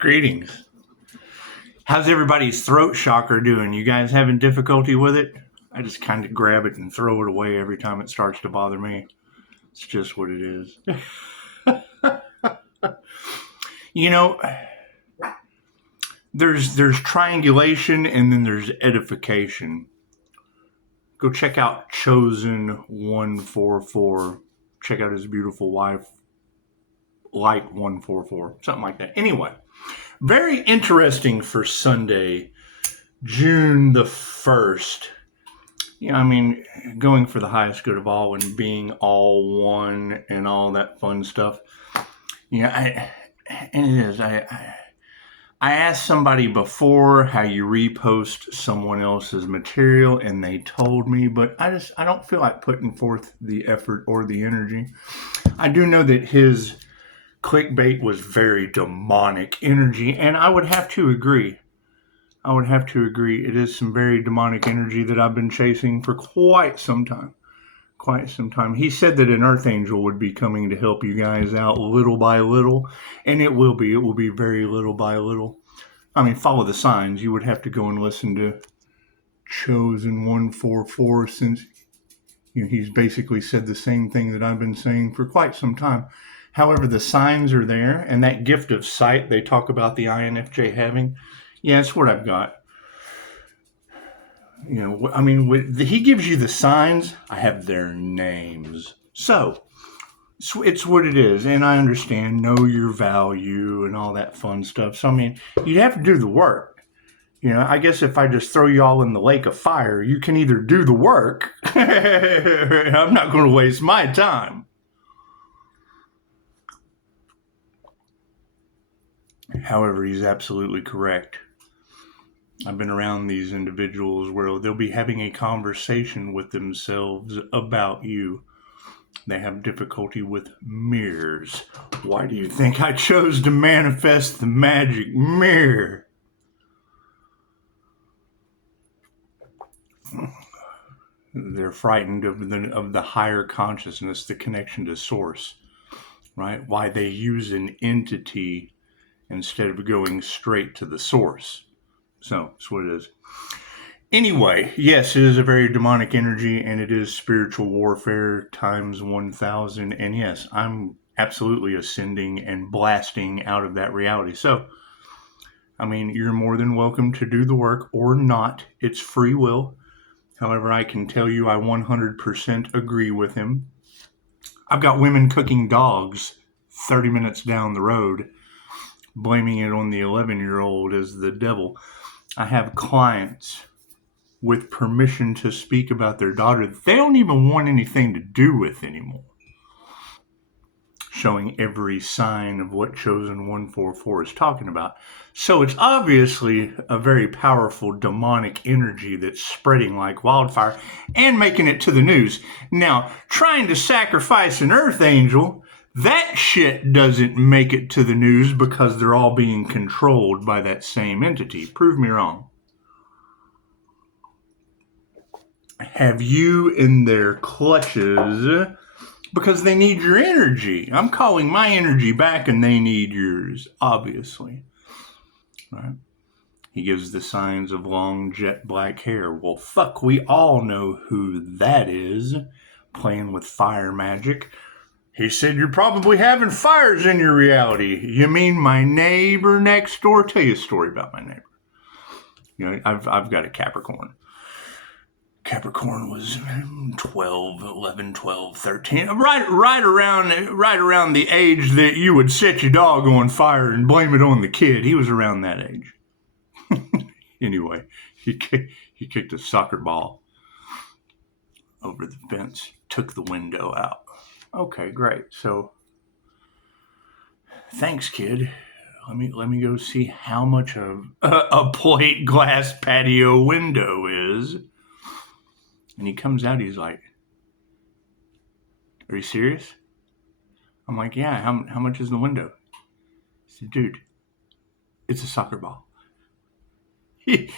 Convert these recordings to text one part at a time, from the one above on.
Greetings. How's everybody's throat chakra doing? You guys having difficulty with it? I just kind of grab it and throw it away every time it starts to bother me. It's just what it is. You know, there's triangulation and then there's edification. Go check out Chosen 144. Check out his beautiful wife, Light 144, something like that. Anyway, very interesting for Sunday, June the 1st. Yeah, I mean, going for the highest good of all and being all one and all that fun stuff. Yeah, and it is. I asked somebody before how you repost someone else's material, and they told me, but I don't feel like putting forth the effort or the energy. I do know that his clickbait was very demonic energy, and I would have to agree. It is some very demonic energy that I've been chasing for quite some time. He said that an Archangel would be coming to help you guys out little by little, and it will be. It will be very little by little. I mean, follow the signs. You would have to go and listen to Chosen 144, since he's basically said the same thing that I've been saying for quite some time. However, the signs are there, and that gift of sight they talk about the INFJ having, yeah, it's what I've got. I mean, he gives you the signs. I have their names. So, it's what it is, and I understand, know your value and all that fun stuff. So, I mean, you'd have to do the work. I guess if I just throw you all in the lake of fire, you can either do the work. I'm not going to waste my time. However, he's absolutely correct. I've been around these individuals where they'll be having a conversation with themselves about you. They have difficulty with mirrors. Why do you think I chose to manifest the magic mirror? They're frightened of the higher consciousness, the connection to source, right? Why they use an entity instead of going straight to the source. So, that's what it is. Anyway, yes, it is a very demonic energy, and it is spiritual warfare times 1,000. And yes, I'm absolutely ascending and blasting out of that reality. So, I mean, you're more than welcome to do the work or not. It's free will. However, I can tell you I 100% agree with him. I've got women cooking dogs 30 minutes down the road, blaming it on the 11-year-old as the devil. I have clients with permission to speak about their daughter they don't even want anything to do with anymore, showing every sign of what Chosen 144 is talking about. So it's obviously a very powerful demonic energy that's spreading like wildfire and making it to the news. Now, trying to sacrifice an Earth Angel, that shit doesn't make it to the news because they're all being controlled by that same entity. Prove me wrong. Have you in their clutches because they need your energy. I'm calling my energy back and they need yours, obviously. Right? He gives the signs of long jet black hair. Well, fuck, we all know who that is, playing with fire magic. He said, you're probably having fires in your reality. You mean my neighbor next door? Tell you a story about my neighbor. I've got a Capricorn. Capricorn was 11, 12, 13, right around the age that you would set your dog on fire and blame it on the kid. He was around that age. Anyway, he kicked a soccer ball over the fence, took the window out. Okay, great. So, thanks, kid. Let me go see how much of a plate glass patio window is. And he comes out, he's like, are you serious? I'm like, yeah, how much is the window? He said, dude, it's a soccer ball. He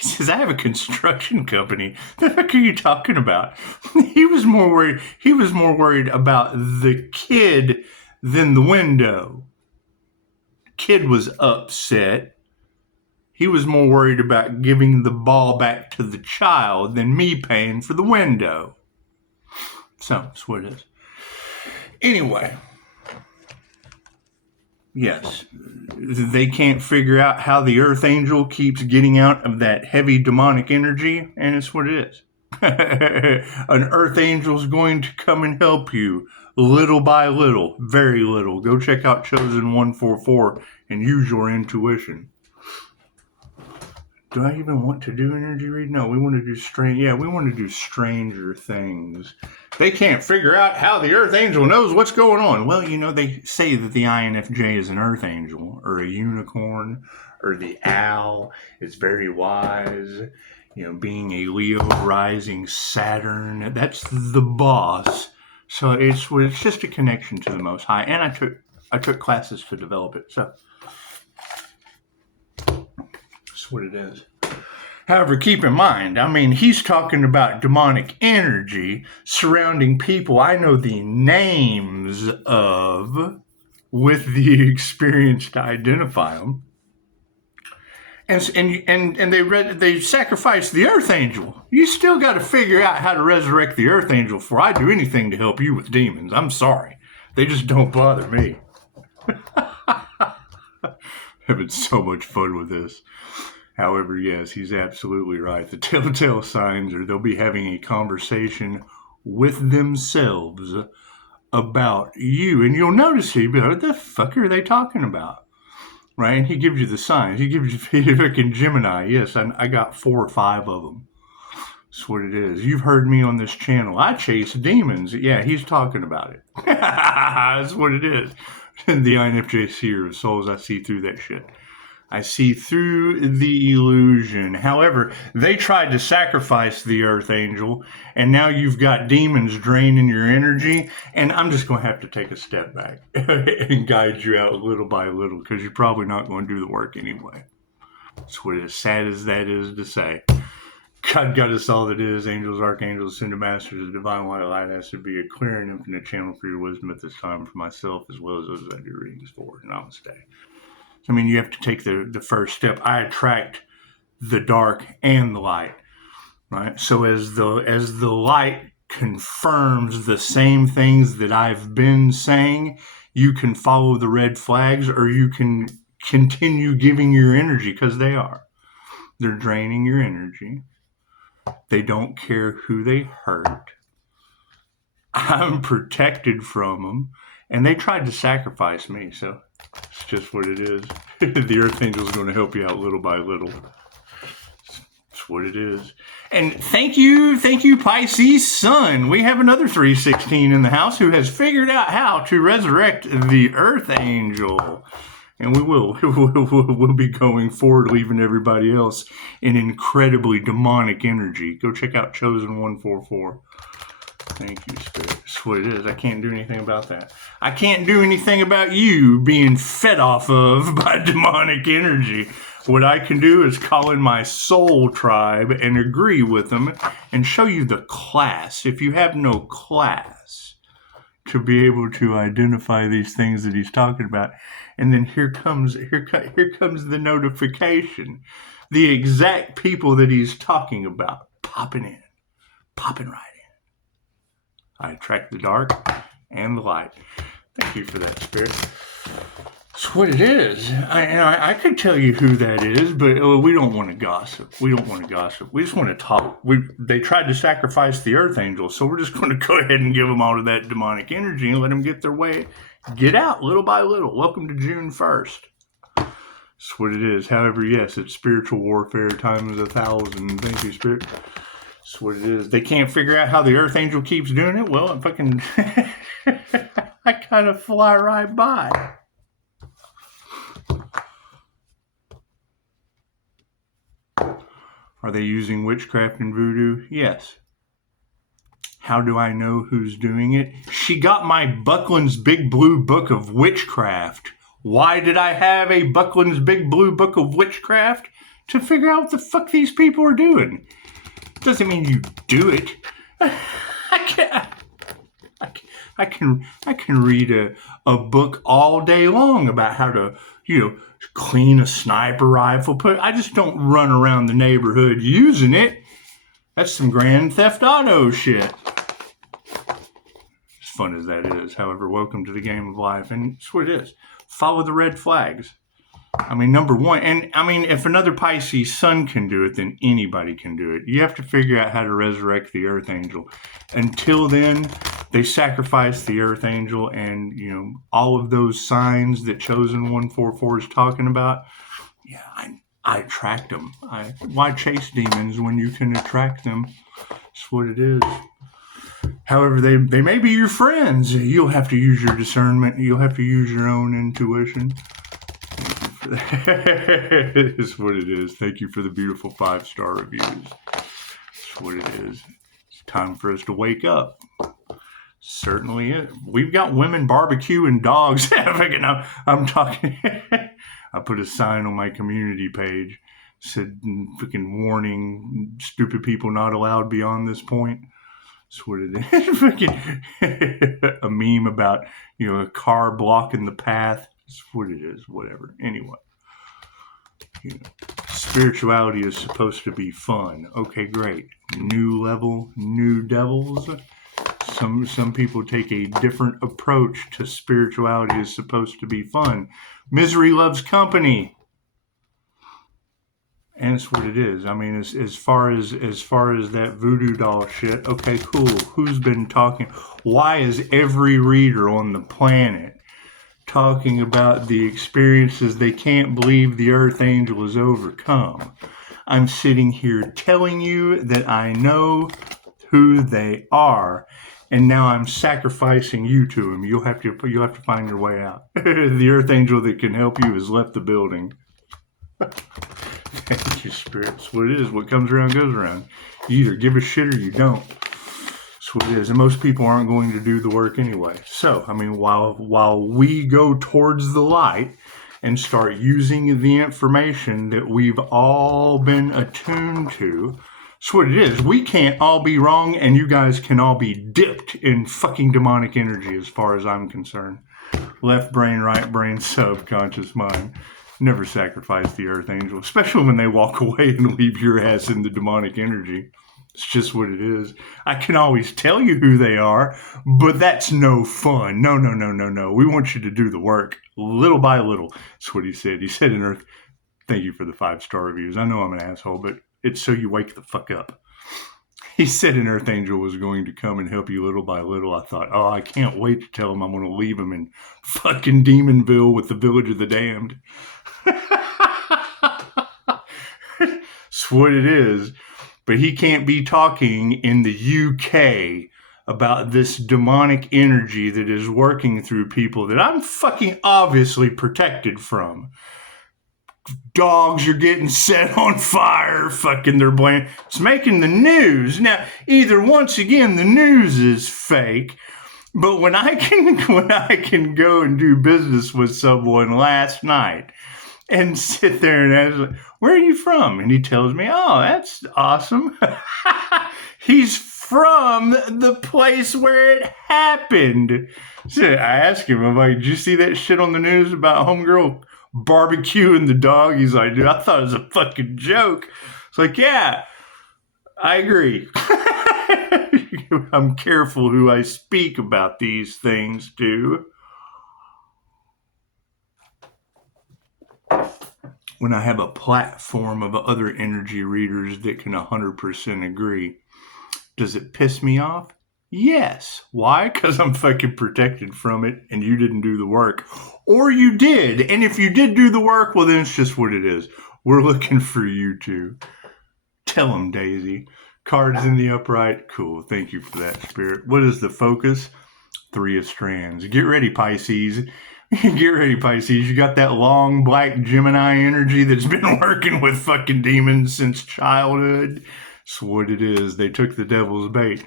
says, I have a construction company. The heck are you talking about? He was more worried about the kid than the window. kid was upset. He was more worried about giving the ball back to the child than me paying for the window. So, that's what it is. Anyway, yes, they can't figure out how the Earth Angel keeps getting out of that heavy demonic energy, and it's what it is. An Earth Angel's going to come and help you little by little, very little. Go check out Chosen 144 and use your intuition. Do I even want to do energy read? No, we want to do strange. Yeah, we want to do stranger things. They can't figure out how the Earth Angel knows what's going on. Well, you know, they say that the INFJ is an Earth Angel or a unicorn, or the owl is very wise. You know, being a Leo rising Saturn, that's the boss. So it's just a connection to the Most High. And I took classes to develop it. So that's what it is. However, keep in mind, I mean, he's talking about demonic energy surrounding people I know the names of with the experience to identify them. And they sacrificed the Earth Angel. You still got to figure out how to resurrect the Earth Angel before I do anything to help you with demons. I'm sorry. They just don't bother me. Having so much fun with this. However, yes, he's absolutely right. The telltale signs are they'll be having a conversation with themselves about you. And you'll notice he'll be like, what the fuck are they talking about? Right? And he gives you the signs. He gives you freaking Gemini. Yes, I got 4 or 5 of them. That's what it is. You've heard me on this channel. I chase demons. Yeah, he's talking about it. That's what it is. And the INFJ seer of souls, I see through that shit. I see through the illusion. However, they tried to sacrifice the Earth Angel, and now you've got demons draining your energy, and I'm just going to have to take a step back and guide you out little by little, because you're probably not going to do the work anyway. That's what, as sad as that is to say. God got us all that is, angels, archangels, ascended masters, the divine white light has to be a clear and infinite channel for your wisdom at this time for myself, as well as those I do readings for. Namaste. I mean, you have to take the first step. I attract the dark and the light, right? So as the light confirms the same things that I've been saying, you can follow the red flags, or you can continue giving your energy, because they're draining your energy. They don't care who they hurt. I'm protected from them, and they tried to sacrifice me, so it's just what it is. The Earth Angel is going to help you out little by little. That's what it is. And thank you, Pisces Sun. We have another 316 in the house who has figured out how to resurrect the Earth Angel. And we'll be going forward, leaving everybody else in incredibly demonic energy. Go check out Chosen 144. Thank you, Spirit. That's what it is. I can't do anything about that. I can't do anything about you being fed off of by demonic energy. What I can do is call in my soul tribe and agree with them and show you the class. If you have no class to be able to identify these things that he's talking about, and then here comes the notification. The exact people that he's talking about popping right in. I attract the dark and the light. Thank you for that, Spirit. That's what it is. I could tell you who that is, but we don't want to gossip. We just want to talk. They tried to sacrifice the Earth Angel, so we're just going to go ahead and give them all of that demonic energy and let them get their way. Get out little by little. Welcome to June 1st. That's what it is. However, yes, it's spiritual warfare times 1,000. Thank you, Spirit. That's what it is. They can't figure out how the Earth Angel keeps doing it. Well, I kind of fly right by. Are they using witchcraft and voodoo? Yes. How do I know who's doing it? She got my Buckland's Big Blue Book of Witchcraft. Why did I have a Buckland's Big Blue Book of Witchcraft? To figure out what the fuck these people are doing. Doesn't mean you do it. I can read a book all day long about how to, clean a sniper rifle. I just don't run around the neighborhood using it. That's some Grand Theft Auto shit. As fun as that is. However, welcome to the game of life. And that's what it is. Follow the red flags. I mean, number one, and I mean, if another Pisces sun can do it, then anybody can do it. You have to figure out how to resurrect the Earth Angel. Until then, they sacrifice the Earth Angel, and all of those signs that Chosen 144 is talking about. Yeah, I attract them. Why chase demons when you can attract them? That's what it is. However, they may be your friends. You'll have to use your discernment. You'll have to use your own intuition. That's what it is. Thank you for the beautiful 5-star reviews. That's what it is. It's time for us to wake up. Certainly is. We've got women barbecuing dogs. I'm talking. I put a sign on my community page. Said freaking warning, stupid people not allowed beyond this point. That's what it is. Freaking a meme about, a car blocking the path. That's what it is. Whatever. Anyway. Spirituality is supposed to be fun. Okay, great. New level, new devils. Some people take a different approach to spirituality is supposed to be fun. Misery loves company. And it's what it is. I mean, as far as that voodoo doll shit, okay, cool. Who's been talking? Why is every reader on the planet talking about the experiences they can't believe the Earth Angel has overcome? I'm sitting here telling you that I know who they are, and now I'm sacrificing you to them. You'll have to find your way out. The Earth Angel that can help you has left the building. Thank you, spirits. What it is, what comes around goes around. You either give a shit or you don't. That's what it is. And most people aren't going to do the work anyway. So, I mean, while we go towards the light and start using the information that we've all been attuned to, that's what it is. We can't all be wrong, and you guys can all be dipped in fucking demonic energy as far as I'm concerned. Left brain, right brain, subconscious mind. Never sacrifice the Earth Angel, especially when they walk away and leave your ass in the demonic energy. It's just what it is. I can always tell you who they are, but that's no fun. No. We want you to do the work little by little. That's what he said. He said in Earth, thank you for the 5-star reviews. I know I'm an asshole, but it's so you wake the fuck up. He said an Earth Angel was going to come and help you little by little. I thought, I can't wait to tell him I'm going to leave him in fucking Demonville with the Village of the Damned. That's what it is. But he can't be talking in the UK about this demonic energy that is working through people that I'm fucking obviously protected from. Dogs are getting set on fire, fucking they're blaming. It's making the news. Now, either once again, the news is fake, but when I can go and do business with someone last night and sit there and ask, where are you from? And he tells me, that's awesome. He's from the place where it happened. So I asked him, I'm like, did you see that shit on the news about homegirl barbecuing the dog? He's like, dude, I thought it was a fucking joke. It's like, yeah, I agree. I'm careful who I speak about these things to. When I have a platform of other energy readers that can 100% agree. Does it piss me off? Yes. Why? Because I'm fucking protected from it and you didn't do the work. Or you did. And if you did do the work, well, then it's just what it is. We're looking for you to. Tell them, Daisy. Cards in the upright. Cool. Thank you for that, Spirit. What is the focus? 3 of Strands. Get ready, Pisces. Get ready, Pisces. You got that long black Gemini energy that's been working with fucking demons since childhood. That's what it is. They took the devil's bait.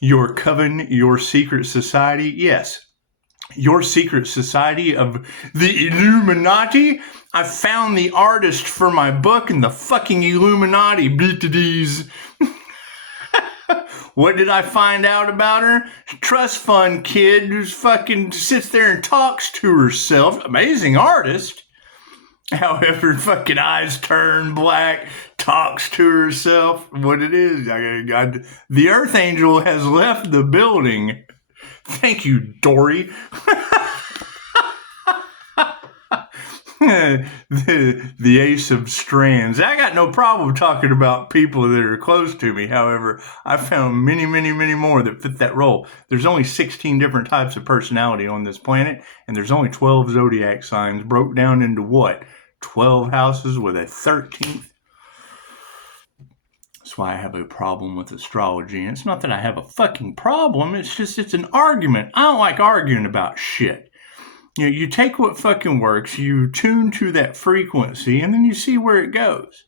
Your coven, your secret society. Yes. Your secret society of the Illuminati. I found the artist for my book in the fucking Illuminati. BTDs. What did I find out about her? Trust fund kid who's fucking sits there and talks to herself. Amazing artist. However, fucking eyes turn black, talks to herself. What it is, the Earth Angel has left the building. Thank you, Dory. the Ace of Strands. I got no problem talking about people that are close to me. However, I found many, many, many more that fit that role. There's only 16 different types of personality on this planet, and there's only 12 zodiac signs broke down into what? 12 houses with a 13th. That's why I have a problem with astrology. And it's not that I have a fucking problem. It's just, it's an argument. I don't like arguing about shit. You know, you take what fucking works, you tune to that frequency, and then you see where it goes.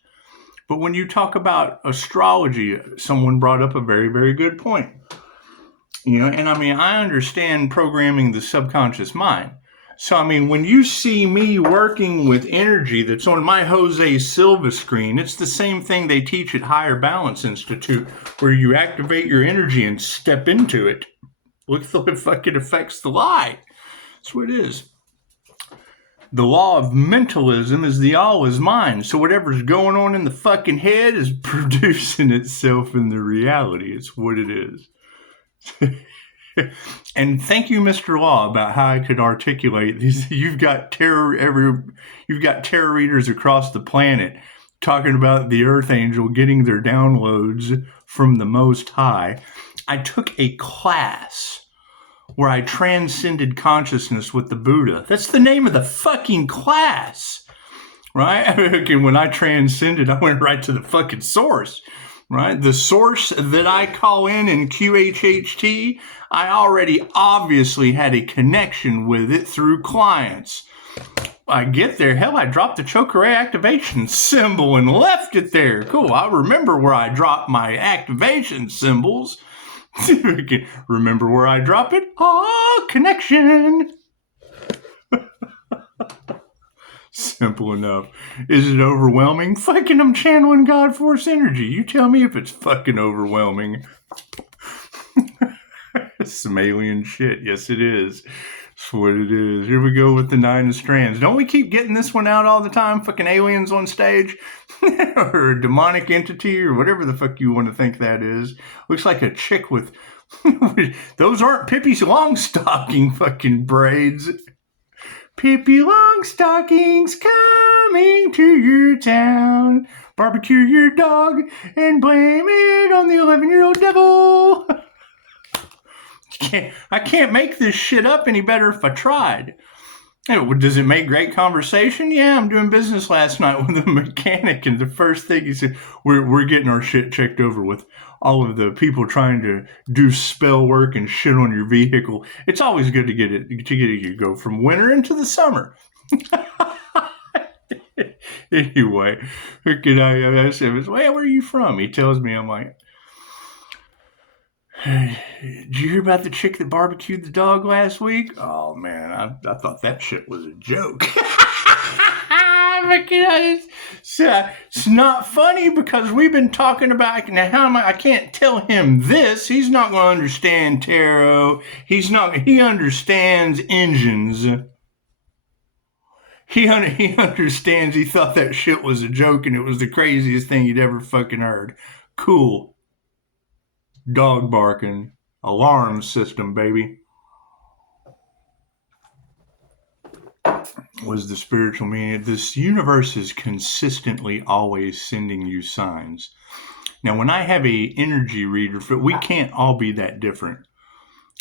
But when you talk about astrology, someone brought up a very, very good point. You know, and I mean, I understand programming the subconscious mind. So, I mean, when you see me working with energy that's on my Jose Silva screen, it's the same thing they teach at Higher Balance Institute, where you activate your energy and step into it. Look at what fucking affects the lie. That's what it is. The law of mentalism is the all is mind. So whatever's going on in the fucking head is producing itself in the reality. It's what it is. And thank you, Mr. Law, about how I could articulate these. You've got tarot readers across the planet talking about the Earth Angel getting their downloads from the Most High. I took a class where I transcended consciousness with the Buddha. That's the name of the fucking class, right? When I transcended, I went right to the fucking source, right? The source that I call in QHHT, I already obviously had a connection with it through clients. I get there, hell, I dropped the chakra activation symbol and left it there. Cool, I remember where I dropped my activation symbols. Remember where I drop it? Connection. Simple enough. Is it overwhelming? Fucking, I'm channeling God Force energy. You tell me if it's fucking overwhelming. Some alien shit. Yes, it is. That's what it is. Here we go with the 9 of Strands. Don't we keep getting this one out all the time? Fucking aliens on stage? Or a demonic entity or whatever the fuck you want to think that is. Looks like a chick with... Those aren't Pippi's Longstocking fucking braids. Pippi Longstocking's coming to your town. Barbecue your dog and blame it on the 11-year-old devil. I can't make this shit up any better if I tried. Does it make great conversation? Yeah, I'm doing business last night with a mechanic, and the first thing he said, we're getting our shit checked over with all of the people trying to do spell work and shit on your vehicle. It's always good to get it you go from winter into the summer. Anyway, I said, where are you from? He tells me, I'm like, did you hear about the chick that barbecued the dog last week? Oh, man, I thought that shit was a joke. It's not funny because we've been talking about, now I can't tell him this. He's not going to understand tarot. He understands engines. He understands. He thought that shit was a joke and it was the craziest thing he'd ever fucking heard. Cool. Dog barking, alarm system, baby. Was the spiritual meaning. This universe is consistently always sending you signs. Now, when I have a energy reader, we can't all be that different.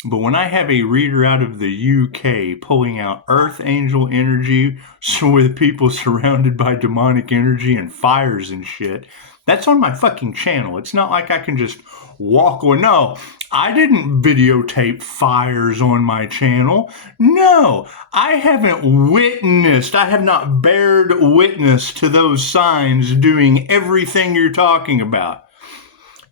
But when I have a reader out of the UK pulling out Earth Angel energy, so with people surrounded by demonic energy and fires and shit, that's on my fucking channel. It's not like I can just walk away. No, I didn't videotape fires on my channel. No, I haven't witnessed. I have not bared witness to those signs doing everything you're talking about.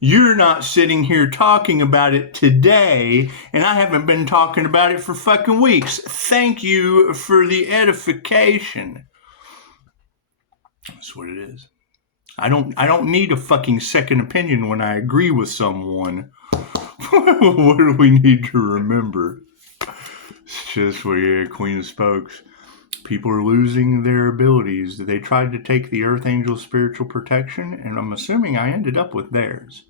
You're not sitting here talking about it today, and I haven't been talking about it for fucking weeks. Thank you for the edification. That's what it is. I don't need a fucking second opinion when I agree with someone. What do we need to remember? It's just, well, yeah, Queen of Spokes. People are losing their abilities. They tried to take the Earth Angel's spiritual protection, and I'm assuming I ended up with theirs.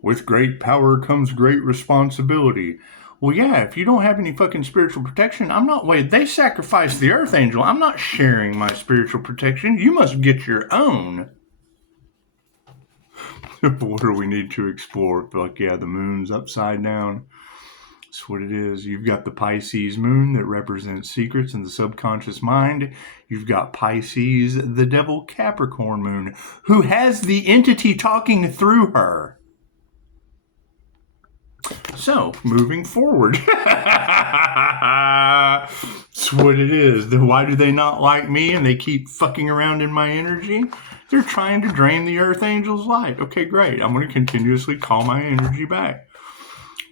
With great power comes great responsibility. Well, yeah, if you don't have any fucking spiritual protection, I'm not, wait, they sacrificed the Earth Angel. I'm not sharing my spiritual protection. You must get your own. What do we need to explore? Fuck yeah, the moon's upside down. That's what it is. You've got the Pisces moon that represents secrets in the subconscious mind. You've got Pisces, the devil Capricorn moon, who has the entity talking through her. So, moving forward. That's what it is. Why do they not like me and they keep fucking around in my energy? They're trying to drain the Earth Angel's light. Okay, great. I'm going to continuously call my energy back.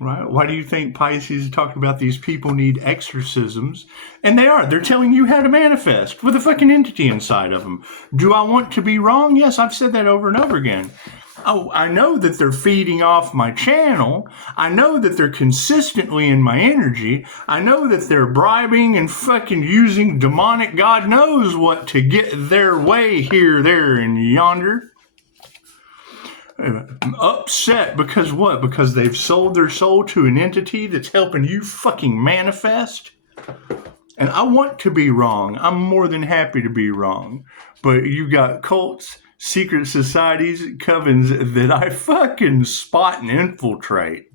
Right? Why do you think Pisces is talking about these people need exorcisms? And they are. They're telling you how to manifest with a fucking entity inside of them. Do I want to be wrong? Yes, I've said that over and over again. Oh, I know that they're feeding off my channel. I know that they're consistently in my energy. I know that they're bribing and fucking using demonic God knows what to get their way here, there, and yonder. I'm upset because what? Because they've sold their soul to an entity that's helping you fucking manifest? And I want to be wrong. I'm more than happy to be wrong. But you got cults, secret societies, covens that I fucking spot and infiltrate.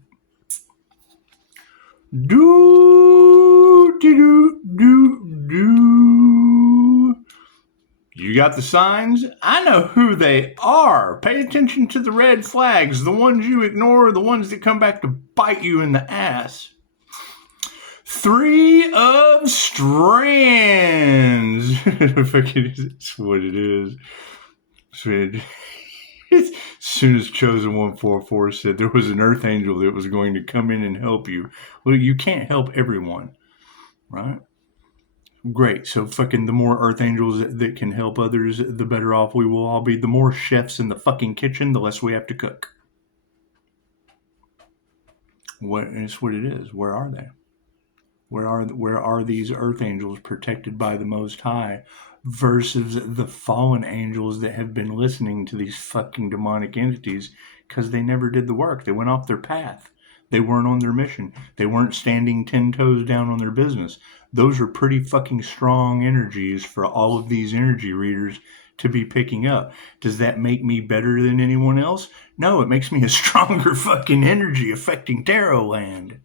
You got the signs? I know who they are. Pay attention to the red flags. The ones you ignore, the ones that come back to bite you in the ass. 3 of Strands. That's what it is. As soon as Chosen 144 said there was an Earth Angel that was going to come in and help you. Well, you can't help everyone, right? Great. So fucking the more Earth Angels that can help others, the better off we will all be. The more chefs in the fucking kitchen, the less we have to cook. It's what it is. Where are they? Where are these Earth Angels protected by the Most High versus the fallen angels that have been listening to these fucking demonic entities because they never did the work. They went off their path. They weren't on their mission. They weren't standing 10 toes down on their business. Those are pretty fucking strong energies for all of these energy readers to be picking up. Does that make me better than anyone else? No, it makes me a stronger fucking energy affecting tarot land.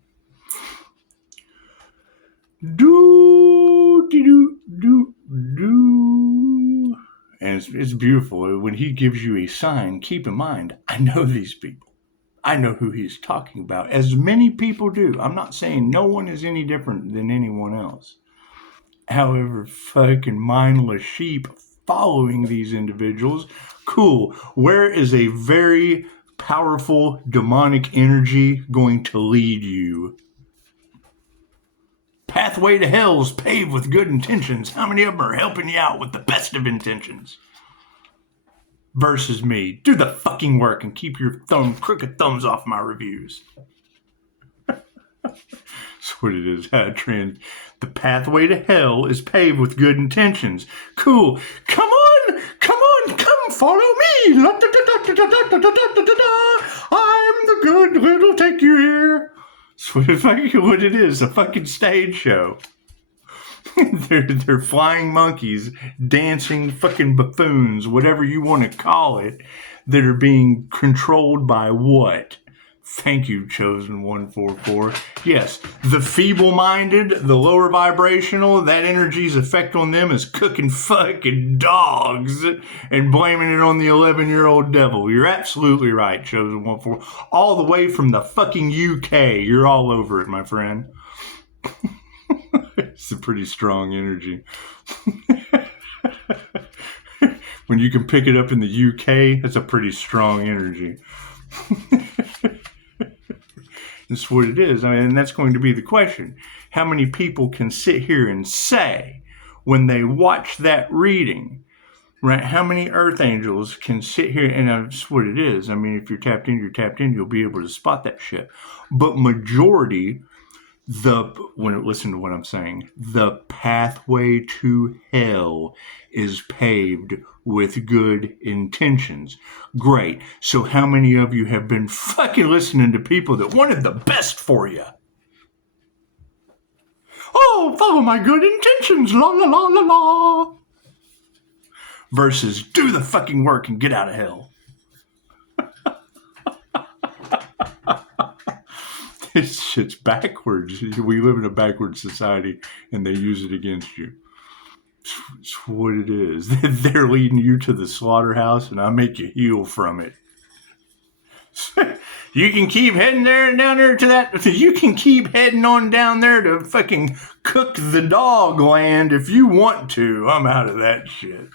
And it's beautiful. When he gives you a sign, keep in mind, I know these people. I know who he's talking about, as many people do. I'm not saying no one is any different than anyone else. However, fucking mindless sheep following these individuals, cool. Where is a very powerful demonic energy going to lead you? Pathway to hell is paved with good intentions. How many of them are helping you out with the best of intentions? Versus me. Do the fucking work and keep your crooked thumbs off my reviews. That's what it is. The pathway to hell is paved with good intentions. Cool. Come on, follow me. I'm the good little take you here. That's what it is. A fucking stage show. They're flying monkeys, dancing fucking buffoons, whatever you want to call it, that are being controlled by what? Thank you, Chosen 144. Yes, the feeble-minded, the lower vibrational, that energy's effect on them is cooking fucking dogs and blaming it on the 11-year-old devil. You're absolutely right, Chosen 144. All the way from the fucking UK. You're all over it, my friend. It's a pretty strong energy. When you can pick it up in the UK, that's a pretty strong energy. That's what it is. I mean, and that's going to be the question. How many people can sit here and say, when they watch that reading, right, how many Earth Angels can sit here, and that's what it is. I mean, if you're tapped in, you'll be able to spot that shit. But majority Listen to what I'm saying. The pathway to hell is paved with good intentions. Great. So how many of you have been fucking listening to people that wanted the best for you? Oh, follow my good intentions, la la la la la. Versus do the fucking work and get out of hell. This shit's backwards. We live in a backwards society and they use it against you. It's what it is. They're leading you to the slaughterhouse and I make you heal from it. You can keep heading down there to that. You can keep heading on down there to fucking cook the dog land if you want to. I'm out of that shit.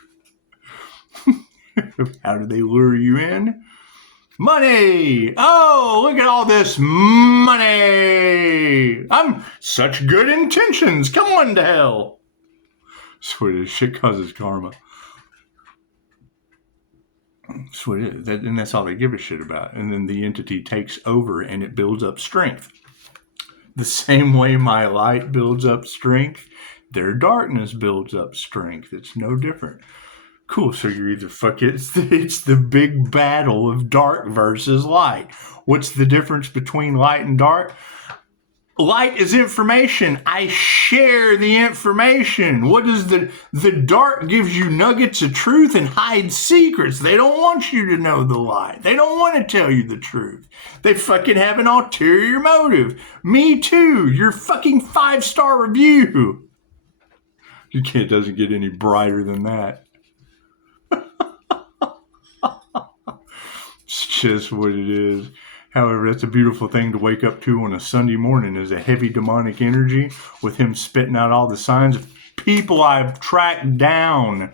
How do they lure you in? Money! Oh, look at all this money! I'm such good intentions. Come on to hell. That's what it is. Shit causes karma. That's what it is. And that's all they give a shit about. And then the entity takes over and it builds up strength. The same way my light builds up strength, their darkness builds up strength. It's no different. Cool, so you're either it's the big battle of dark versus light. What's the difference between light and dark? Light is information. I share the information. What is the dark gives you nuggets of truth and hides secrets. They don't want you to know the light. They don't want to tell you the truth. They fucking have an ulterior motive. Me too. Your fucking 5-star review. It doesn't get any brighter than that. It's just what it is. However, that's a beautiful thing to wake up to on a Sunday morning is a heavy demonic energy with him spitting out all the signs of people I've tracked down.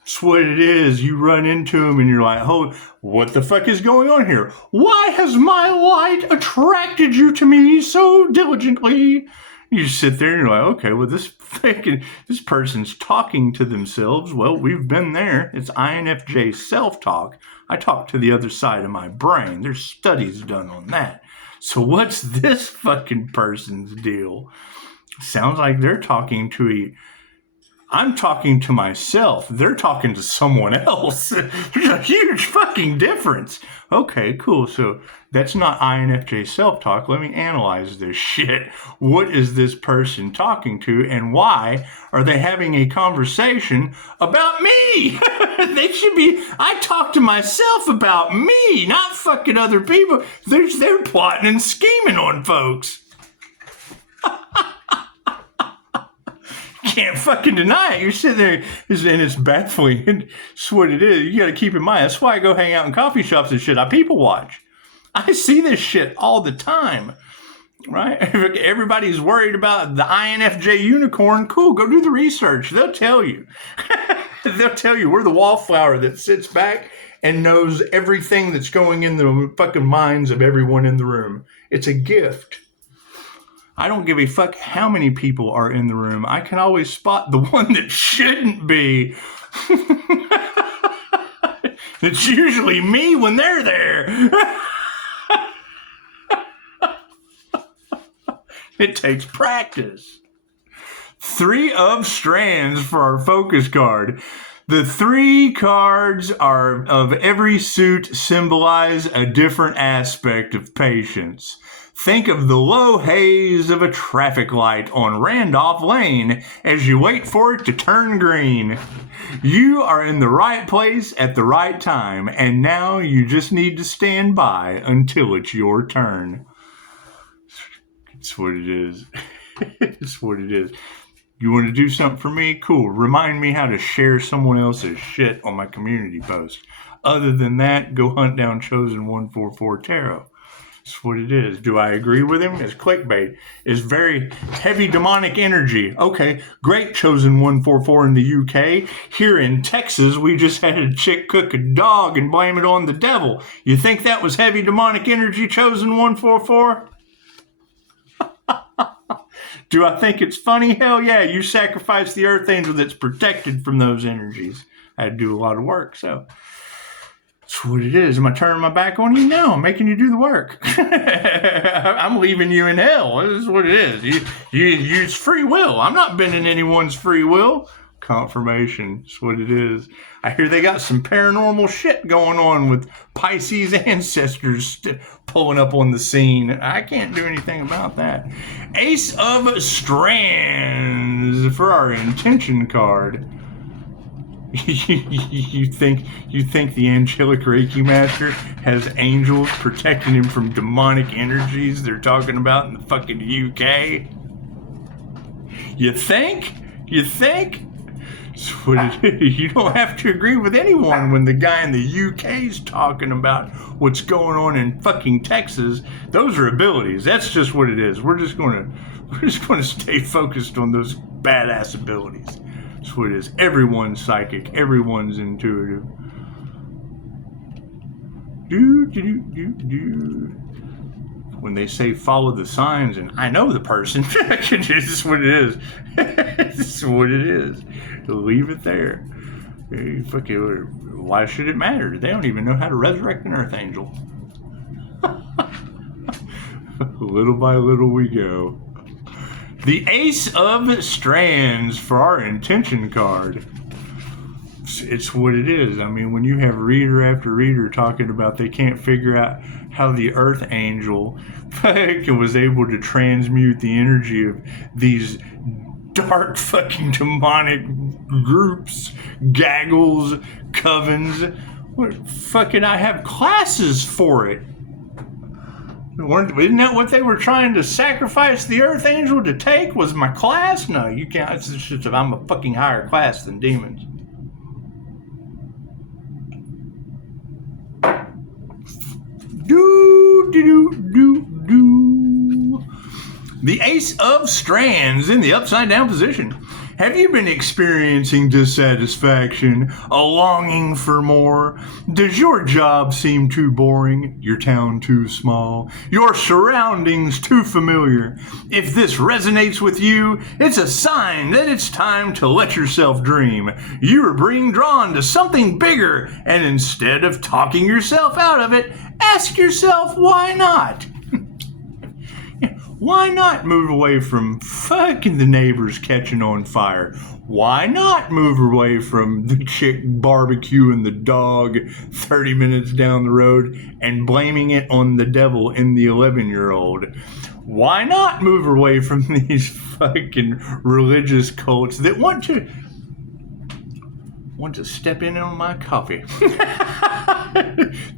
That's what it is. You run into him and you're like, oh, what the fuck is going on here? Why has my light attracted you to me so diligently? You sit there and you're like, okay, well, this person's talking to themselves. Well, we've been there. It's INFJ self-talk. I talk to the other side of my brain. There's studies done on that. So what's this fucking person's deal? Sounds like they're talking to I'm talking to myself. They're talking to someone else. There's a huge fucking difference. Okay, cool. So that's not INFJ self-talk. Let me analyze this shit. What is this person talking to and why are they having a conversation about me? They should be, I talk to myself about me, not fucking other people. They're plotting and scheming on folks. Can't fucking deny it. You're sitting there and it's baffling. It's what it is. You got to keep in mind. That's why I go hang out in coffee shops and shit. I people watch. I see this shit all the time. Right? Everybody's worried about the INFJ unicorn. Cool. Go do the research. They'll tell you. They'll tell you we're the wallflower that sits back and knows everything that's going in the fucking minds of everyone in the room. It's a gift. I don't give a fuck how many people are in the room. I can always spot the one that shouldn't be. It's usually me when they're there. It takes practice. 3 of strands for our focus card. The 3 cards are of every suit symbolize a different aspect of patience. Think of the low haze of a traffic light on Randolph Lane as you wait for it to turn green. You are in the right place at the right time, and now you just need to stand by until it's your turn. It's what it is. It's what it is. You want to do something for me? Cool. Remind me how to share someone else's shit on my community post. Other than that, go hunt down Chosen 144 Tarot. That's what it is. Do I agree with him? It's clickbait. It's very heavy demonic energy. Okay, great, Chosen 144 in the UK. Here in Texas, we just had a chick cook a dog and blame it on the devil. You think that was heavy demonic energy, Chosen 144? Do I think it's funny? Hell yeah, you sacrifice the earth angel that's protected from those energies. I had to do a lot of work, so That's what it is. Am I turning my back on you? No, I'm making you do the work. I'm leaving you in hell. This is what it is. You use free will. I'm not bending anyone's free will. Confirmation. That's what it is. I hear they got some paranormal shit going on with Pisces ancestors pulling up on the scene. I can't do anything about that. Ace of Strands for our intention card. You think the angelic Reiki master has angels protecting him from demonic energies they're talking about in the fucking UK? You think? So you don't have to agree with anyone when the guy in the UK's talking about what's going on in fucking Texas. Those are abilities. That's just what it is. We're just going to stay focused on those badass abilities. That's what it is. Everyone's psychic. Everyone's intuitive. When they say follow the signs, and I know the person, this is what it is. This is what it is. Leave it there. Why should it matter? They don't even know how to resurrect an earth angel. Little by little we go. The Ace of Strands for our intention card. It's what it is. I mean, when you have reader after reader talking about they can't figure out how the earth angel was able to transmute the energy of these dark fucking demonic groups, gaggles, covens. I have classes for it. Isn't that what they were trying to sacrifice the earth angel to take? Was my class? No, you can't. It's just I'm a fucking higher class than demons. The Ace of Strands in the upside down position. Have you been experiencing dissatisfaction, a longing for more? Does your job seem too boring, your town too small, your surroundings too familiar? If this resonates with you, it's a sign that it's time to let yourself dream. You are being drawn to something bigger, and instead of talking yourself out of it, ask yourself, why not? Why not move away from fucking the neighbors catching on fire? Why not move away from the chick barbecuing the dog 30 minutes down the road and blaming it on the devil in the 11-year-old? Why not move away from these fucking religious cults that want to step in on my coffee?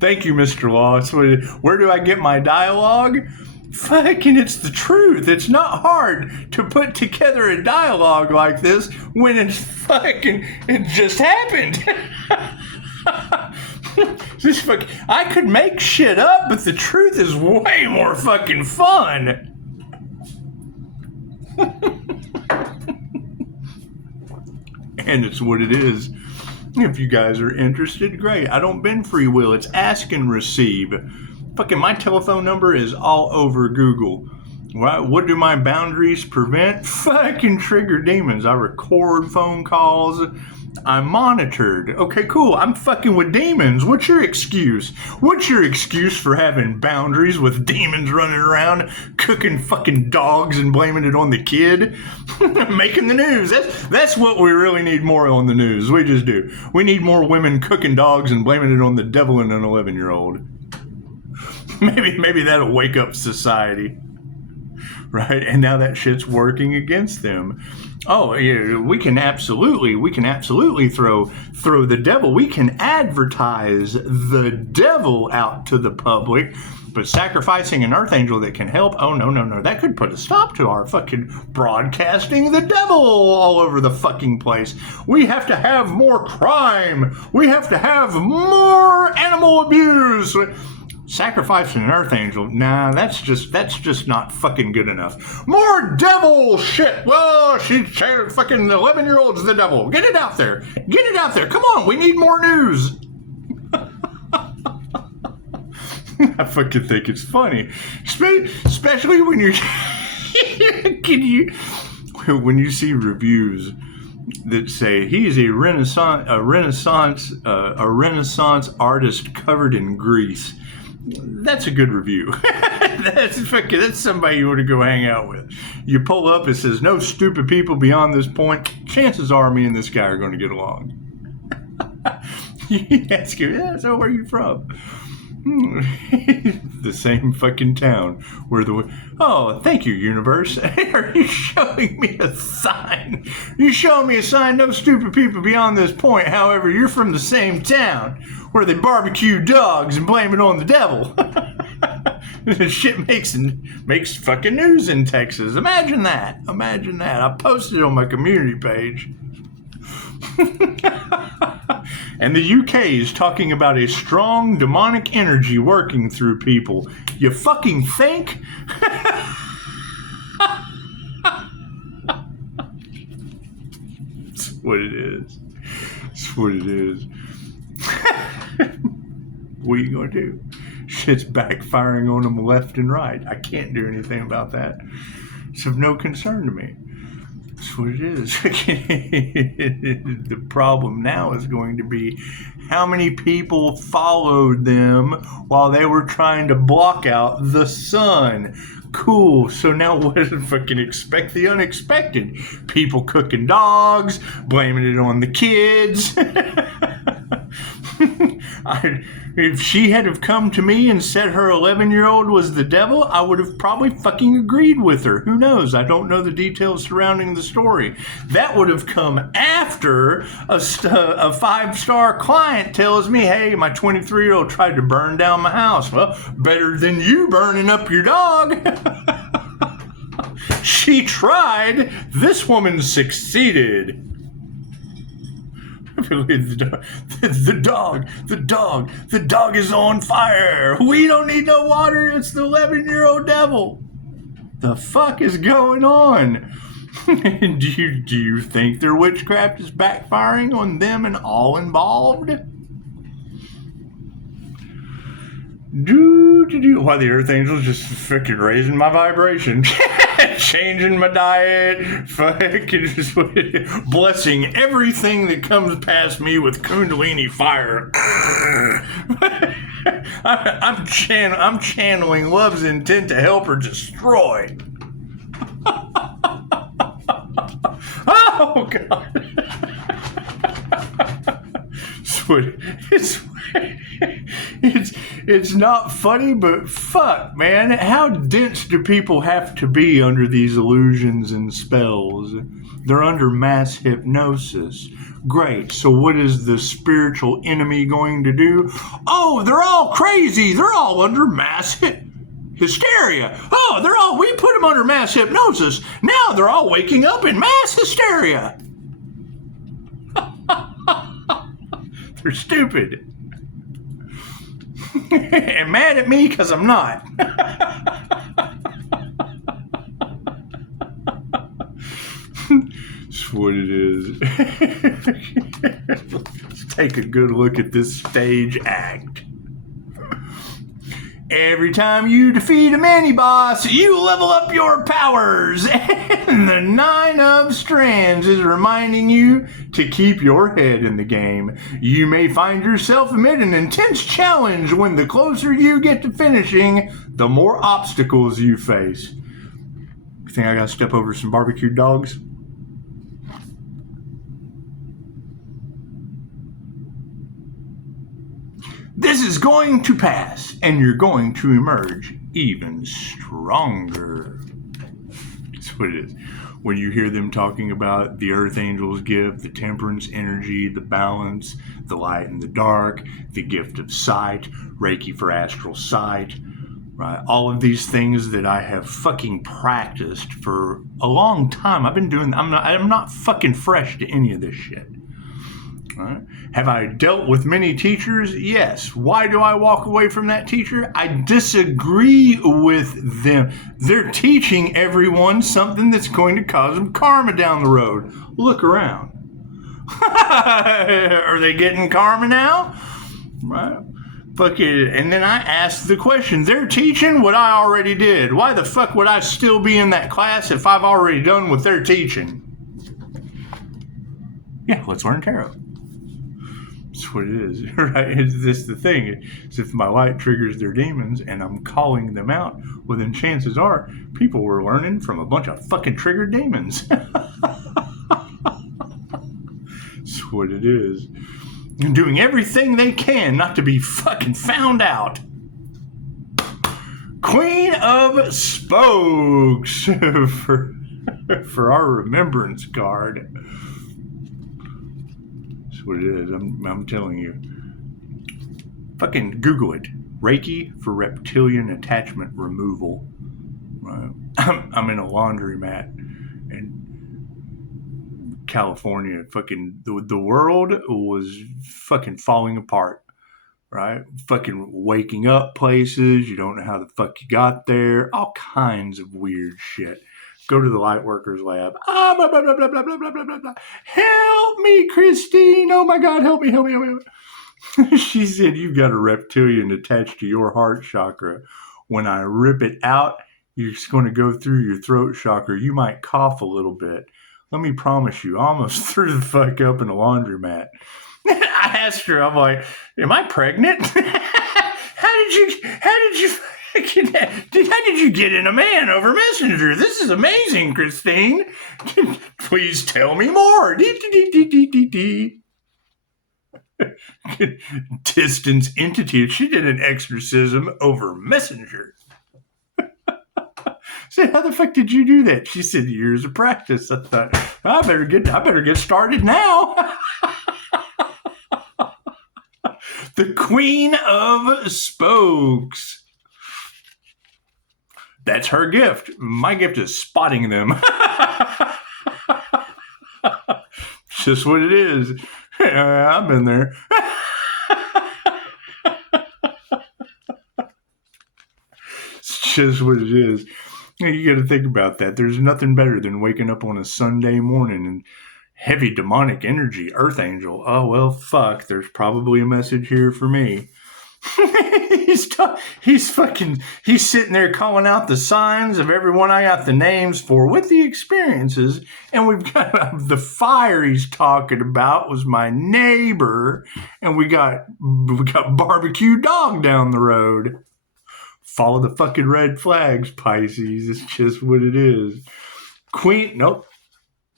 Thank you, Mr. Law. Where do I get my dialogue? Fucking, it's the truth. It's not hard to put together a dialogue like this when it just happened. I could make shit up, but the truth is way more fucking fun. And it's what it is. If you guys are interested, great. I don't bend free will. It's ask and receive. Fucking my telephone number is all over Google. What do my boundaries prevent? Fucking trigger demons. I record phone calls. I'm monitored. Okay, cool. I'm fucking with demons. What's your excuse? What's your excuse for having boundaries with demons running around cooking fucking dogs and blaming it on the kid? Making the news. That's what we really need more on the news. We just do. We need more women cooking dogs and blaming it on the devil and an 11-year-old. Maybe that'll wake up society, right? And now that shit's working against them. Oh yeah, we can absolutely throw the devil. We can advertise the devil out to the public, but sacrificing an earth angel that can help? Oh no, that could put a stop to our fucking broadcasting the devil all over the fucking place. We have to have more crime. We have to have more animal abuse. Sacrificing an earth angel, nah, that's just not fucking good enough. More devil shit. Well, she's fucking 11-year-old's the devil. Get it out there. Come on, we need more news. I fucking think it's funny, especially when you're when you see reviews that say he's a Renaissance artist covered in grease. That's a good review. That's somebody you want to go hang out with. You pull up, it says no stupid people beyond this point. Chances are me and this guy are going to get along. You ask him, yeah, so where are you from? The same fucking town where oh, thank you, universe. Are you showing me a sign? You showing me a sign, no stupid people beyond this point. However, you're from the same town where they barbecue dogs and blame it on the devil. This shit makes fucking news in Texas. Imagine that. I posted it on my community page. And the UK is talking about a strong demonic energy working through people. You fucking think? That's what it is. That's what it is. What are you going to do? Shit's backfiring on them left and right. I can't do anything about that. It's of no concern to me. That's what it is. The problem now is going to be how many people followed them while they were trying to block out the sun. Cool. So now what does it fucking expect the unexpected? People cooking dogs, blaming it on the kids. If she had have come to me and said her 11-year-old was the devil, I would have probably fucking agreed with her. Who knows? I don't know the details surrounding the story. That would have come after a 5-star client tells me, hey, my 23-year-old tried to burn down my house. Well, better than you burning up your dog. She tried. This woman succeeded. The dog is on fire. We don't need no water. It's the 11-year-old devil. The fuck is going on? Do you think their witchcraft is backfiring on them and all involved? Why the Earth Angel's just fucking raising my vibration. Changing my diet, fucking just blessing everything that comes past me with Kundalini fire. I'm channeling love's intent to help her destroy. Oh God. It's not funny, but fuck, man. How dense do people have to be under these illusions and spells? They're under mass hypnosis. Great. So what is the spiritual enemy going to do? Oh, they're all crazy. They're all under mass hysteria. Oh, we put them under mass hypnosis. Now they're all waking up in mass hysteria. They're stupid. And mad at me because I'm not. That's what it is. Let's take a good look at this stage act. Every time you defeat a mini-boss, you level up your powers. And the 9 of Strands is reminding you to keep your head in the game. You may find yourself amid an intense challenge when the closer you get to finishing, the more obstacles you face. You think I gotta step over some barbecued dogs? This is going to pass, and you're going to emerge even stronger. That's what it is. When you hear them talking about the Earth Angel's gift, the temperance energy, the balance, the light and the dark, the gift of sight, Reiki for astral sight, right? All of these things that I have fucking practiced for a long time. I've been doing. I'm not fucking fresh to any of this shit. Right. Have I dealt with many teachers? Yes. Why do I walk away from that teacher? I disagree with them. They're teaching everyone something that's going to cause them karma down the road. Look around. Are they getting karma now? Right. Fuck it. And then I asked the question, they're teaching what I already did. Why the fuck would I still be in that class if I've already done what they're teaching? Yeah, let's learn tarot. That's what it is, right? It's just the thing. It's if my light triggers their demons and I'm calling them out, well, then chances are people were learning from a bunch of fucking triggered demons. That's what it is. And doing everything they can not to be fucking found out. Queen of Spokes for our remembrance card. That's what it is. I'm telling you. Fucking Google it. Reiki for reptilian attachment removal. I'm in a laundromat in California. Fucking the world was fucking falling apart. Right? Fucking waking up places. You don't know how the fuck you got there. All kinds of weird shit. Go to the Lightworkers Lab. Blah, blah, blah, blah, blah, blah, blah, blah, blah. Help me, Christine. Oh my God, help me, help me, help me. She said, you've got a reptilian attached to your heart chakra. When I rip it out, it's going to go through your throat chakra. You might cough a little bit. Let me promise you, I almost threw the fuck up in a laundromat. I asked her, I'm like, am I pregnant? How did you get in a man over Messenger? This is amazing, Christine. Please tell me more. Distance entity. She did an exorcism over Messenger. I said, how the fuck did you do that? She said, years of practice. I thought, I better get started now. The Queen of Spokes. That's her gift. My gift is spotting them. It's just what it is. I've been there. It's just what it is. You got to think about that. There's nothing better than waking up on a Sunday morning and heavy demonic energy, Earth Angel. Oh, well, fuck. There's probably a message here for me. He's sitting there calling out the signs of everyone I got the names for with the experiences. And we've got the fire he's talking about was my neighbor. And we got barbecue dog down the road. Follow the fucking red flags, Pisces. It's just what it is.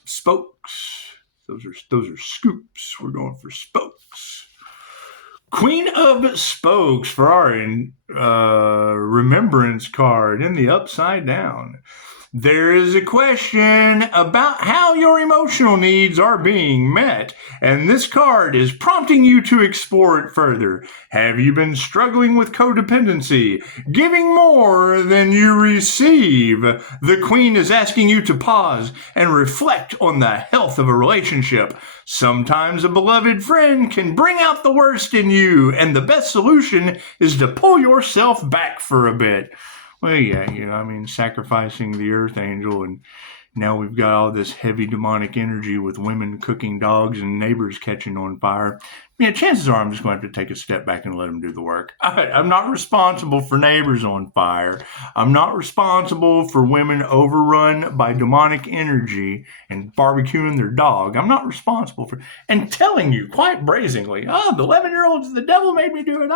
Spokes. Those are scoops. We're going for spokes. Queen of Spokes for our remembrance card in the upside down. There is a question about how your emotional needs are being met, and this card is prompting you to explore it further. Have you been struggling with codependency, giving more than you receive? The Queen is asking you to pause and reflect on the health of a relationship. Sometimes a beloved friend can bring out the worst in you, and the best solution is to pull yourself back for a bit. Well, yeah, sacrificing the Earth Angel, and now we've got all this heavy demonic energy with women cooking dogs and neighbors catching on fire. Yeah, chances are I'm just going to have to take a step back and let them do the work. I'm not responsible for neighbors on fire. I'm not responsible for women overrun by demonic energy and barbecuing their dog. I'm not responsible for, and telling you quite brazenly, the 11-year-old's the devil made me do it.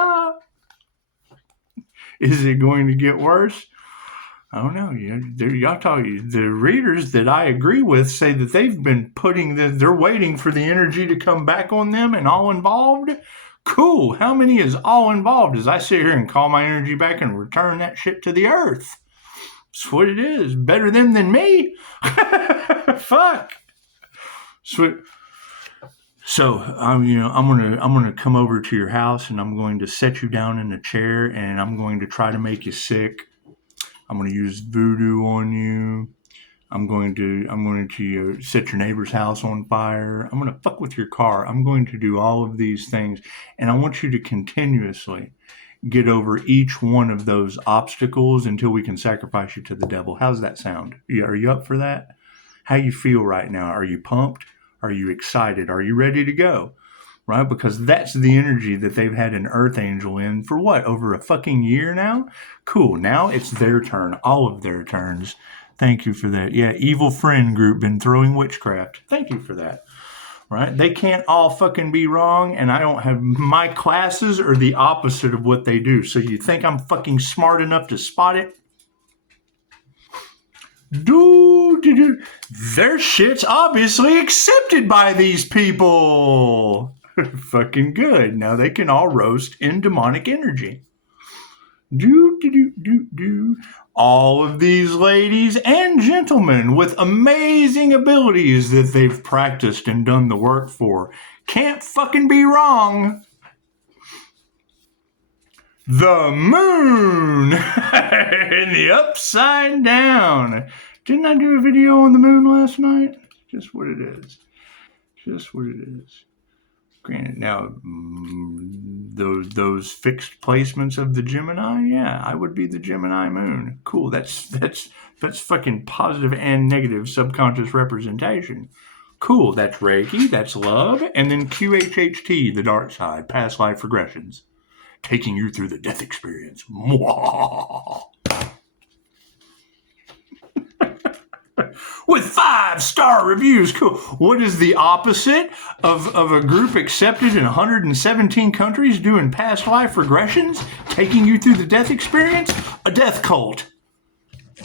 Is it going to get worse? I don't know. The readers that I agree with say that they've been they're waiting for the energy to come back on them and all involved. Cool. How many is all involved as I sit here and call my energy back and return that shit to the earth? That's what it is. Better them than me. Fuck. Sweet. So I'm gonna come over to your house and I'm going to set you down in a chair and I'm going to try to make you sick. I'm going to use voodoo on you. I'm going to set your neighbor's house on fire. I'm going to fuck with your car. I'm going to do all of these things, and I want you to continuously get over each one of those obstacles until we can sacrifice you to the devil. How's that sound? Are you up for that? How you feel right now? Are you pumped? Are you excited? Are you ready to go? Right? Because that's the energy that they've had an Earth Angel in for what? Over a fucking year now? Cool. Now it's their turn. All of their turns. Thank you for that. Yeah, Evil Friend Group been throwing witchcraft. Thank you for that. right? They can't all fucking be wrong, and I don't have, my classes are the opposite of what they do. So you think I'm fucking smart enough to spot it? Their shit's obviously accepted by these people. Fucking good. Now they can all roast in demonic energy. All of these ladies and gentlemen with amazing abilities that they've practiced and done the work for can't fucking be wrong. The moon in the upside down. Didn't I do a video on the moon last night? Just what it is. Just what it is. Granted, now those fixed placements of the Gemini, yeah, I would be the Gemini moon. Cool. That's fucking positive and negative subconscious representation. Cool. That's Reiki. That's love. And then QHHT, the dark side, past life regressions, taking you through the death experience. With 5-star reviews. Cool. What is the opposite of a group accepted in 117 countries doing past life regressions, taking you through the death experience? A death cult.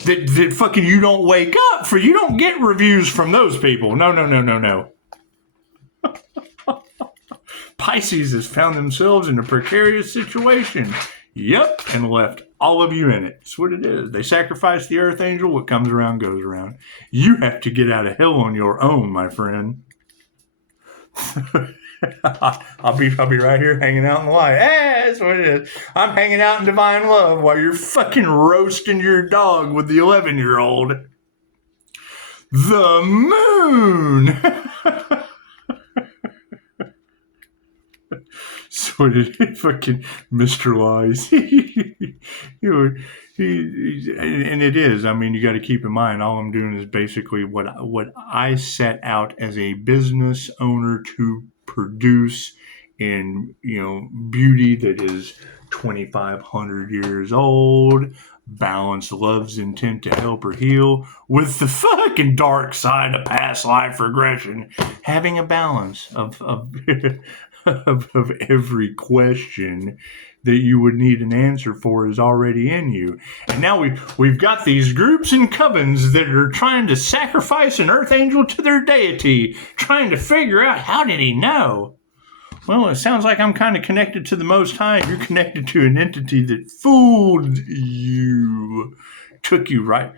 That fucking you don't wake up for. You don't get reviews from those people. No. Pisces has found themselves in a precarious situation. Yep, and left all of you in it. That's what it is. They sacrifice the earth angel. What comes around goes around. You have to get out of hell on your own, my friend. I'll be right here hanging out in the light. Hey, that's what it is. I'm hanging out in divine love while you're fucking roasting your dog with the 11-year-old. The moon. So did fucking Mr. Lies. And it is. I mean, you got to keep in mind, all I'm doing is basically what I set out as a business owner to produce in, beauty that is 2,500 years old, balance love's intent to help her heal with the fucking dark side of past life regression, having a balance of of every question that you would need an answer for is already in you. And now we've got these groups and covens that are trying to sacrifice an earth angel to their deity, trying to figure out, how did he know? Well, it sounds like I'm kind of connected to the Most High. You're connected to an entity that fooled you, took you right.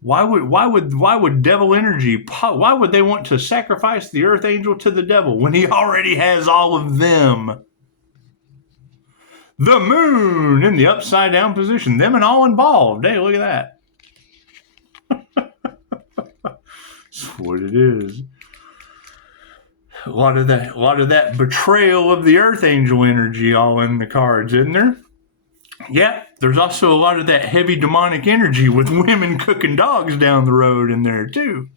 Why would devil energy, why would they want to sacrifice the earth angel to the devil when he already has all of them? The moon in the upside down position, them and all involved. Hey, look at that. That's what it is. A lot of that betrayal of the earth angel energy all in the cards, isn't there? Yeah, there's also a lot of that heavy demonic energy with women cooking dogs down the road in there too.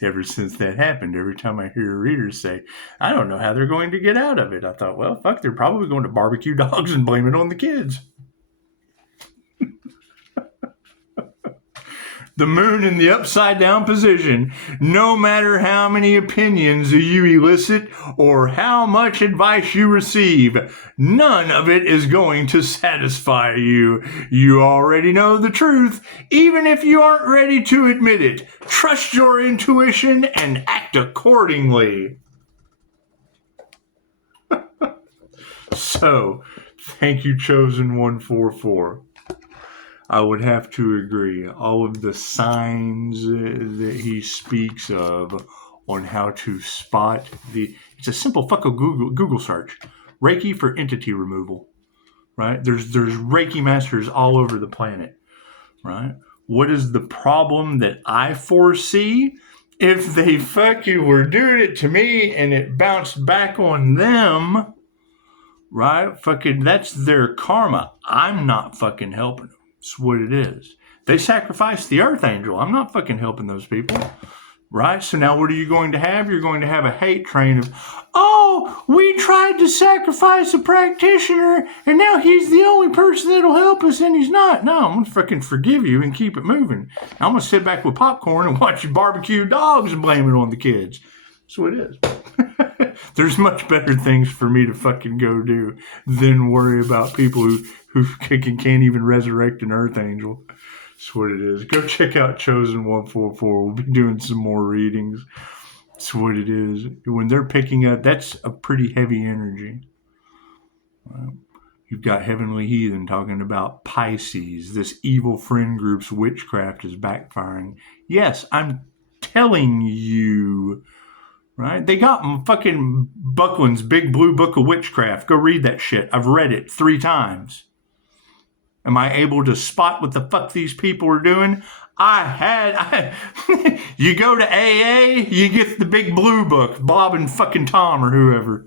Ever since that happened, every time I hear readers say, I don't know how they're going to get out of it, I thought, well, fuck, they're probably going to barbecue dogs and blame it on the kids. The moon in the upside down position, no matter how many opinions you elicit or how much advice you receive, none of it is going to satisfy you. You already know the truth, even if you aren't ready to admit it. Trust your intuition and act accordingly. So, thank you, Chosen 144. I would have to agree. All of the signs that he speaks of on how to spot it's a simple fucking Google search. Reiki for entity removal, right? There's Reiki masters all over the planet, right? What is the problem that I foresee? If they fucking were doing it to me and it bounced back on them, right? Fucking, that's their karma. I'm not fucking helping them. That's what it is. They sacrificed the earth angel. I'm not fucking helping those people. Right? So now what are you going to have? You're going to have a hate train of, oh, we tried to sacrifice a practitioner and now he's the only person that'll help us and he's not. No, I'm going to fucking forgive you and keep it moving. I'm going to sit back with popcorn and watch you barbecue dogs and blame it on the kids. That's what it is. There's much better things for me to fucking go do than worry about people who can't even resurrect an earth angel. That's what it is. Go check out Chosen 144. We'll be doing some more readings. That's what it is. When they're picking up, that's a pretty heavy energy. You've got Heavenly Heathen talking about Pisces. This evil friend group's witchcraft is backfiring. Yes, I'm telling you. Right? They got fucking Buckland's Big Blue Book of Witchcraft. Go read that shit. I've read it 3 times. Am I able to spot what the fuck these people are doing? You go to AA, you get the Big Blue Book, Bob and fucking Tom or whoever.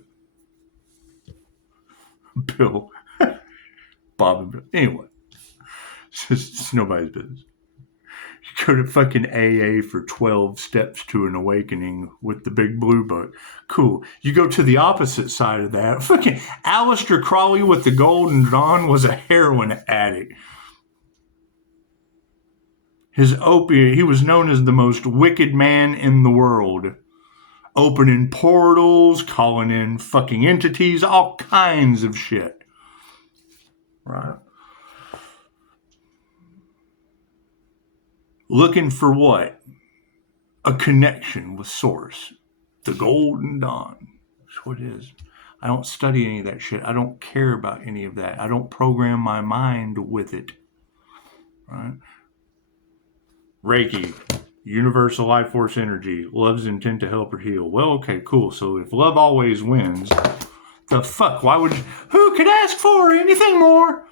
Bill. Bob and Bill. Anyway. It's nobody's business. You go to fucking AA for 12 steps to an awakening with the Big Blue Book. Cool. You go to the opposite side of that. Fucking Aleister Crowley with the Golden Dawn was a heroin addict. His opiate, he was known as the most wicked man in the world. Opening portals, calling in fucking entities, all kinds of shit. Right? Looking for what? A connection with Source. The Golden Dawn. That's what it is. I don't study any of that shit. I don't care about any of that. I don't program my mind with it. Right? Reiki. Universal life force energy. Love's intent to help or heal. Well, okay, cool. So if love always wins, the fuck? Why would you? Who could ask for anything more?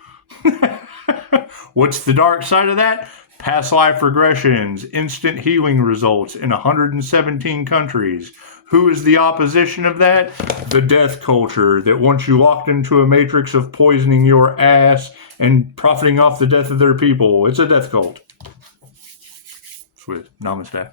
What's the dark side of that? Past life regressions, instant healing results in 117 countries. Who is the opposition of that? The death culture that wants you locked into a matrix of poisoning your ass and profiting off the death of their people. It's a death cult. Sweet. Namaste.